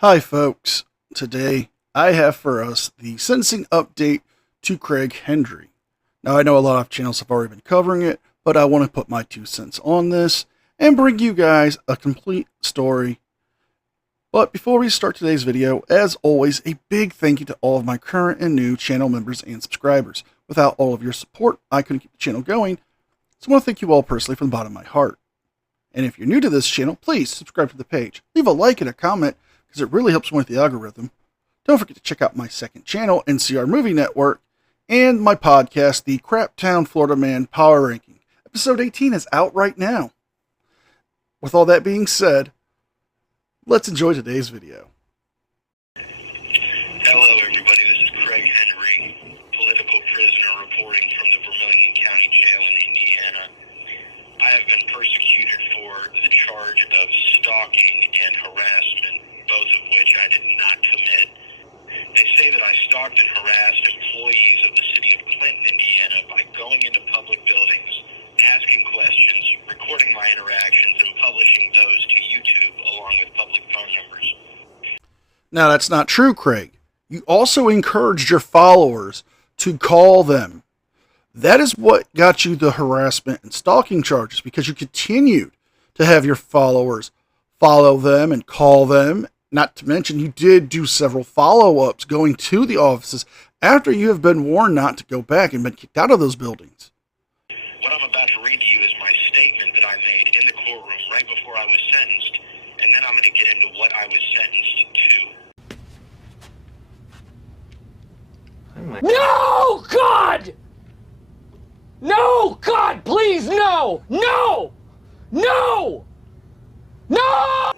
Hi folks, today I have for us the sentencing update to Craig Hendry. Now I know a lot of channels have already been covering it, but I want to put my 2 cents on this and bring you guys a complete story. But before we start today's video, as always, a big thank you to all of my current and new channel members and subscribers. Without all of your support, I couldn't keep the channel going, so I want to thank you all personally from the bottom of my heart. And if you're new to this channel, please subscribe to the page, leave a like and a comment, because it really helps me with the algorithm. Don't forget to check out my second channel, NCR Movie Network, and my podcast, the Craptown Florida Man Power Ranking. Episode 18 is out right now. With all that being said, let's enjoy today's video. Hello everybody, this is Craig Hendry, political prisoner reporting from the Vermilion County Jail in Indiana. I have been persecuted for the charge of stalking and harassment, both of which I did not commit. They say that I stalked and harassed employees of the city of Clinton, Indiana by going into public buildings, asking questions, recording my interactions, and publishing those to YouTube along with public phone numbers. Now that's not true, Craig. You also encouraged your followers to call them. That is what got you the harassment and stalking charges, because you continued to have your followers follow them and call them. Not to mention, you did do several follow-ups going to the offices after you have been warned not to go back and been kicked out of those buildings. What I'm about to read to you is my statement that I made in the courtroom right before I was sentenced, and then I'm going to get into what I was sentenced to. No, God! No, God, please, no! No! No! No!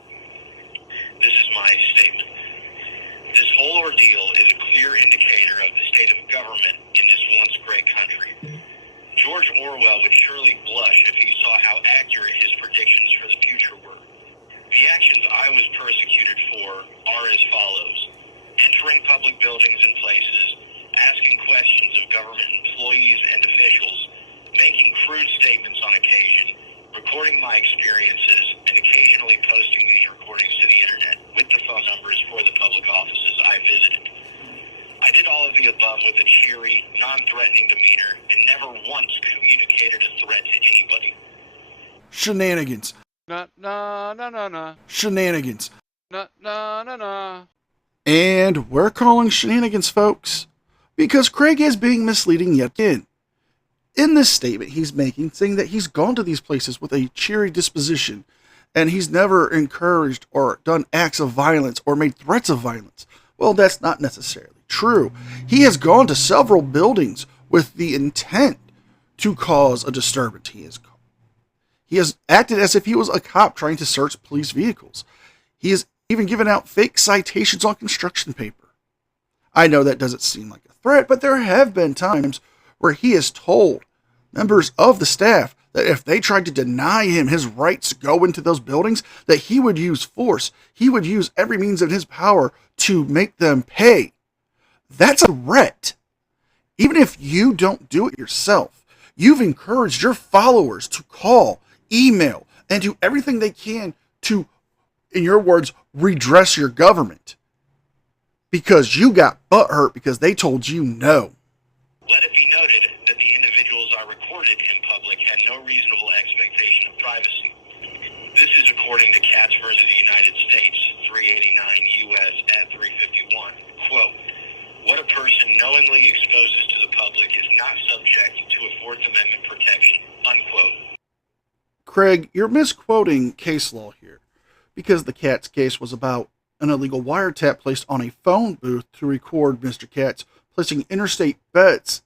This is my statement. This whole ordeal is a clear indicator of the state of government in this once great country. George Orwell would surely blush if he saw how accurate his predictions for the future were. The actions I was persecuted for are as follows: entering public buildings and places, asking questions of government employees and officials, making crude statements on occasion, recording my experiences, and occasionally posting these recordings to the internet with the phone numbers for the public offices I visited. I did all of the above with a cheery, non-threatening demeanor and never once communicated a threat to anybody. Shenanigans. Na. Shenanigans. Na. And we're calling shenanigans, folks, because Craig is being misleading yet again. In this statement he's making, saying that he's gone to these places with a cheery disposition, and he's never encouraged or done acts of violence or made threats of violence. Well, that's not necessarily true. He has gone to several buildings with the intent to cause a disturbance. He has acted as if he was a cop trying to search police vehicles. He has even given out fake citations on construction paper. I know that doesn't seem like a threat, but there have been times where he has told members of the staff that if they tried to deny him his rights to go into those buildings, that he would use force. He would use every means in his power to make them pay. That's a threat. Even if you don't do it yourself, you've encouraged your followers to call, email, and do everything they can to, in your words, redress your government. Because you got butthurt because they told you no. Let it be noted that the individuals I recorded in public had no reasonable expectation of privacy. This is according to Katz versus the United States, 389 U.S. at 351. Quote, what a person knowingly exposes to the public is not subject to a Fourth Amendment protection. Unquote. Craig, you're misquoting case law here, because the Katz case was about an illegal wiretap placed on a phone booth to record Mr. Katz placing interstate bets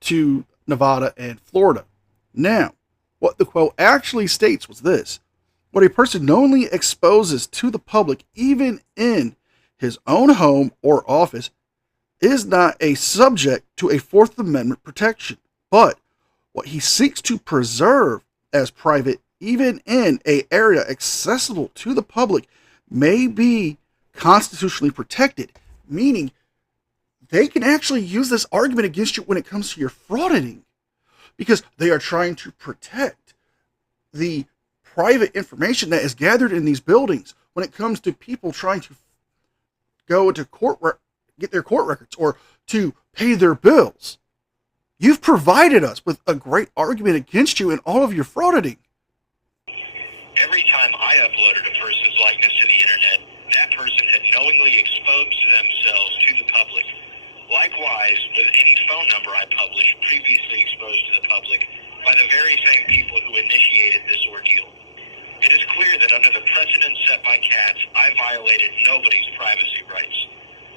to Nevada and Florida. Now, what the quote actually states was this: what a person knowingly exposes to the public, even in his own home or office, is not a subject to a Fourth Amendment protection, but what he seeks to preserve as private, even in an area accessible to the public, may be constitutionally protected, meaning they can actually use this argument against you when it comes to your frauditing, because they are trying to protect the private information that is gathered in these buildings when it comes to people trying to go into get their court records or to pay their bills. You've provided us with a great argument against you in all of your frauditing. Every time I uploaded a person's likeness to the internet, that person had knowingly exposed themselves to the public. Likewise, with any phone number I published previously exposed to the public by the very same people who initiated this ordeal. It is clear that under the precedent set by Katz, I violated nobody's privacy rights.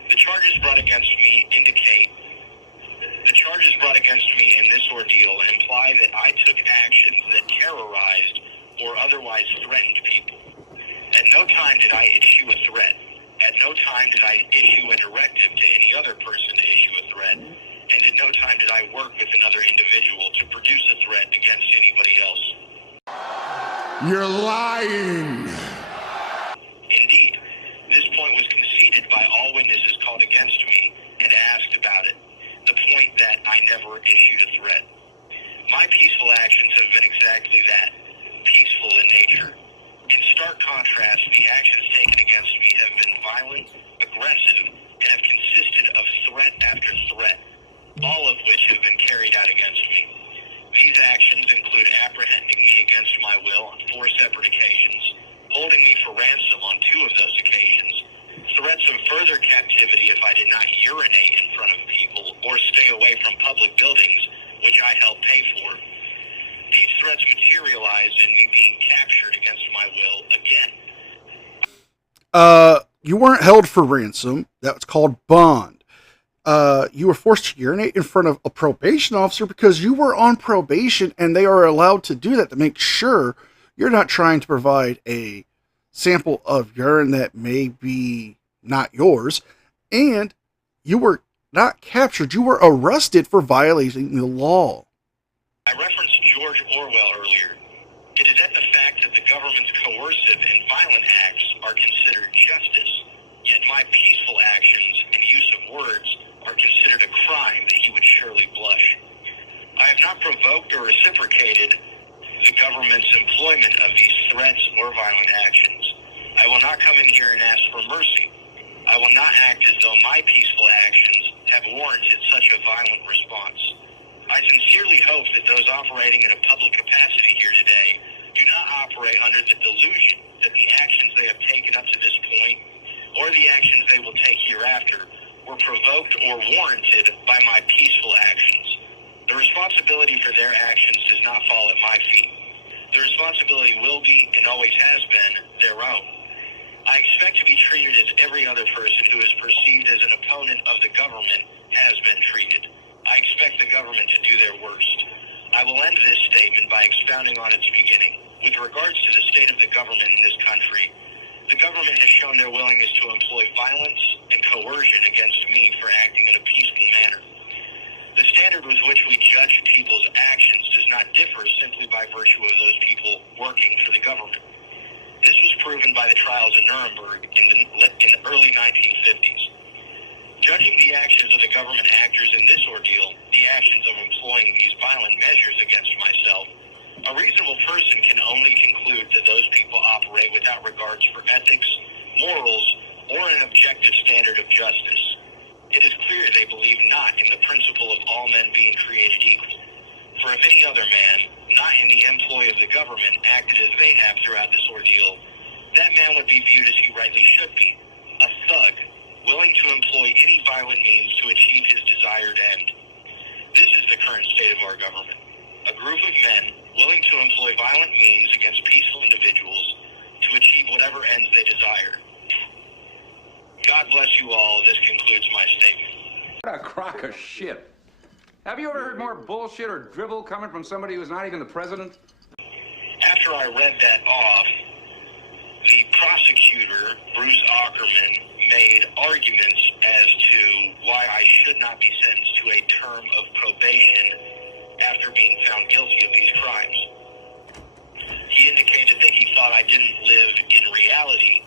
The charges brought against me in this ordeal imply that I took actions that terrorized or otherwise threatened people. At no time did I issue a threat. At no time did I issue a directive to any other person to issue a threat. And at no time did I work with another individual to produce a threat against anybody else. You're lying! Indeed, this point was conceded by all witnesses called against me and asked about it. The point that I never issued a threat. My peaceful actions have been exactly that, peaceful in nature. In stark contrast, the actions taken against me have been violent, aggressive, and have consisted of threat after threat, all of which have been carried out against me. These actions include apprehending me against my will on 4 separate occasions, holding me for ransom on 2 of those occasions, threats of further captivity if I did not urinate in front of people or stay away from public buildings, which I helped pay for. These threats materialized in me being captured against my will again. You weren't held for ransom. That's called bond. You were forced to urinate in front of a probation officer because you were on probation, and they are allowed to do that to make sure you're not trying to provide a sample of urine that may be not yours. And you were not captured. You were arrested for violating the law. I referenced George Orwell earlier. It is at the fact that the government's coercive and violent acts are considered justice, yet my peaceful actions and use of words are considered a crime that he would surely blush. I have not provoked or reciprocated the government's employment of these threats or violent actions. I will not come in here and ask for mercy. I will not act as though my peaceful actions have warranted such a violent response. I sincerely hope that those operating in a public capacity here today do not operate under the delusion that the actions they have taken up to this point or the actions they will take hereafter were provoked or warranted by my peaceful actions. The responsibility for their actions does not fall at my feet. The responsibility will be, and always has been, their own. I expect to be treated as every other person who is perceived as an opponent of the government has been treated. I expect the government to do their worst. I will end this statement by expounding on its beginning. With regards to the state of the government in this country, the government has shown their willingness to employ violence and coercion against me for acting in a peaceful manner. The standard with which we judge people's actions does not differ simply by virtue of those people working for the government. This was proven by the trials in Nuremberg in the early 1950s. Judging the actions of the government actors in this ordeal, the actions of employing these violent measures against myself, a reasonable person can only conclude that those people operate without regards for ethics, morals, or an objective standard of justice. It is clear they believe not in the principle of all men being created equal. For if any other man, not in the employ of the government, acted as they have throughout this ordeal, that man would be viewed as he rightly should be, a thug, willing to employ any violent means to achieve his desired end. This is the current state of our government. A group of men willing to employ violent means against peaceful individuals to achieve whatever ends they desire. God bless you all. This concludes my statement. What a crock of shit. Have you ever heard more bullshit or drivel coming from somebody who's not even the president? After I read that off, the prosecutor, Bruce Ackerman, made arguments as to why I should not be sentenced to a term of probation after being found guilty of these crimes. He indicated that he thought I didn't live in reality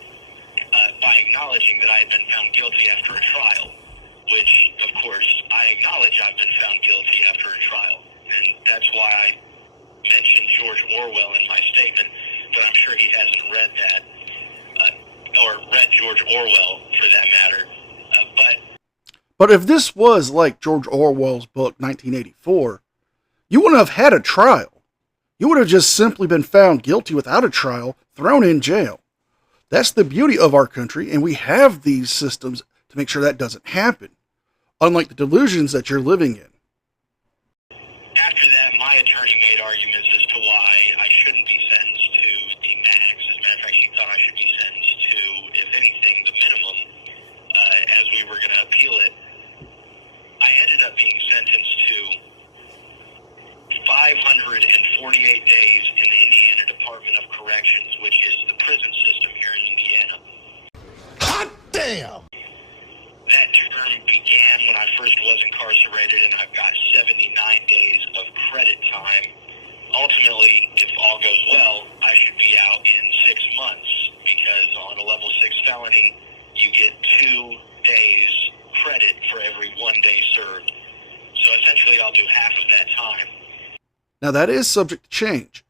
by acknowledging that I had been found guilty after a trial, which, of course, I acknowledge I've been found guilty after a trial. And that's why I mentioned George Orwell in my statement, but I'm sure he hasn't read that, or read George Orwell, for that matter. But if this was like George Orwell's book 1984, you wouldn't have had a trial. You would have just simply been found guilty without a trial, thrown in jail. That's the beauty of our country, and we have these systems to make sure that doesn't happen, unlike the delusions that you're living in. After that, my attorney made arguments as to why I shouldn't be sentenced to the max. As a matter of fact, she thought I should be sentenced to, if anything, the minimum, as we were going to appeal it. I ended up being sentenced to 548 days in the Indiana Department of Corrections, which is the prison system here in Indiana. Hot damn! That term began when I first was incarcerated, and I've got 79 days of credit time. Ultimately, if all goes well, I should be out in 6 months, because on a level 6 felony, you get 2 days credit for every 1 day served. So essentially, I'll do half of that time. Now that is subject to change,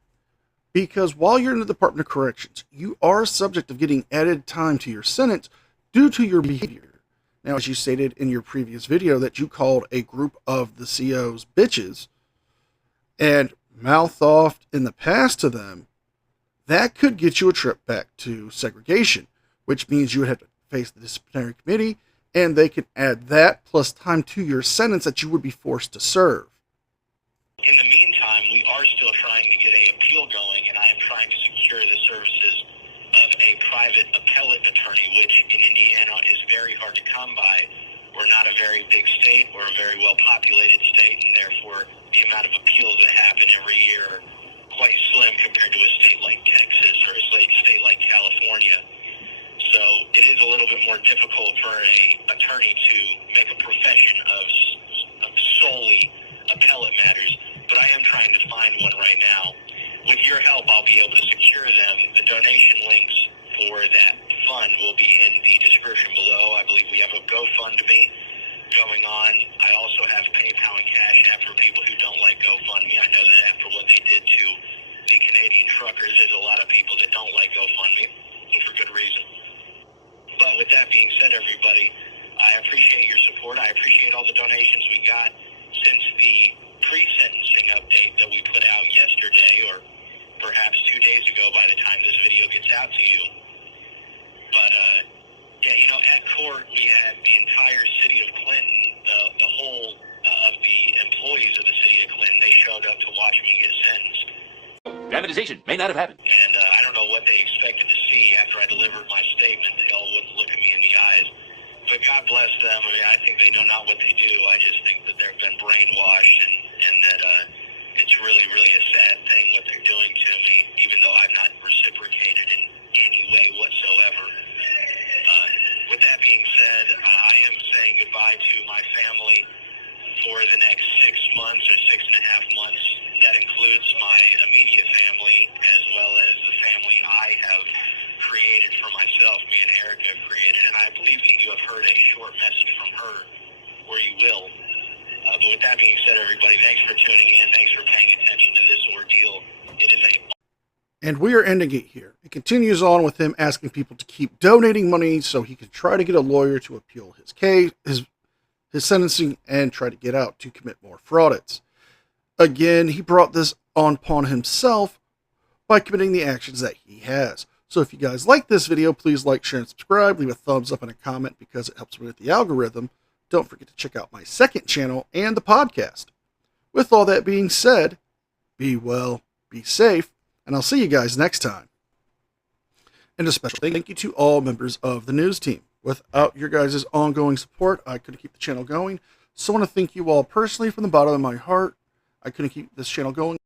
because while you're in the Department of Corrections, you are subject of getting added time to your sentence due to your behavior. Now, as you stated in your previous video that you called a group of the COs bitches and mouthed off in the past to them, that could get you a trip back to segregation, which means you would have to face the disciplinary committee, and they can add that plus time to your sentence that you would be forced to serve. In the meantime, we are still trying to get an appeal going, and I am trying to secure the services of a private appellate attorney, which in Indiana is very hard to come by. We're not a very big state, we're a very well-populated state, and therefore the amount of appeals that happen every year are quite slim compared to a state like Texas or a state like California. So it is a little bit more difficult for an attorney to make a profession of solely appellate matters, but I am trying to find one right now. With your help, I'll be able to secure them. The donation links for that fund will be in the description below. I believe we have a GoFundMe going on. I also have PayPal and Cash App for people who don't like GoFundMe. I know that after what they did to the Canadian truckers, there's a lot of people that don't like GoFundMe, and for good reason. But with that being said, everybody, I appreciate your support. I appreciate all the donations we got since the pre-sentencing update that we put out yesterday, or perhaps 2 days ago by the time this video gets out to you. But, yeah, you know, at court, we had the entire city of Clinton, the whole of the employees of the city of Clinton, they showed up to watch me get sentenced. Dramatization may not have happened. And I don't know what they expected to see after I delivered my statement. They all wouldn't look at me in the eyes. But God bless them. I mean, I think they know not what they do. I just think that they've been brainwashed, and that it's really, really a sad thing what they're doing to me, even though I've not reciprocated in any way whatsoever. With that being said, I am saying goodbye to my family for the next 6 months or 6.5 months. That includes my immediate family as well as the family I have created for myself, me and Erica have created. And I believe that you have heard a short message from her, or you will. But with that being said, everybody, thanks for tuning in. Thanks for paying attention to this ordeal. It is a... And we are ending it here. It continues on with him asking people to keep donating money so he can try to get a lawyer to appeal his case, his sentencing, and try to get out to commit more fraudits. Again, he brought this on upon himself by committing the actions that he has. So if you guys like this video, please like, share, and subscribe. Leave a thumbs up and a comment because it helps me with the algorithm. Don't forget to check out my second channel and the podcast. With all that being said, be well, be safe, and I'll see you guys next time. And a special thank you to all members of the news team. Without your guys' ongoing support, I couldn't keep the channel going. So I want to thank you all personally from the bottom of my heart. I couldn't keep this channel going.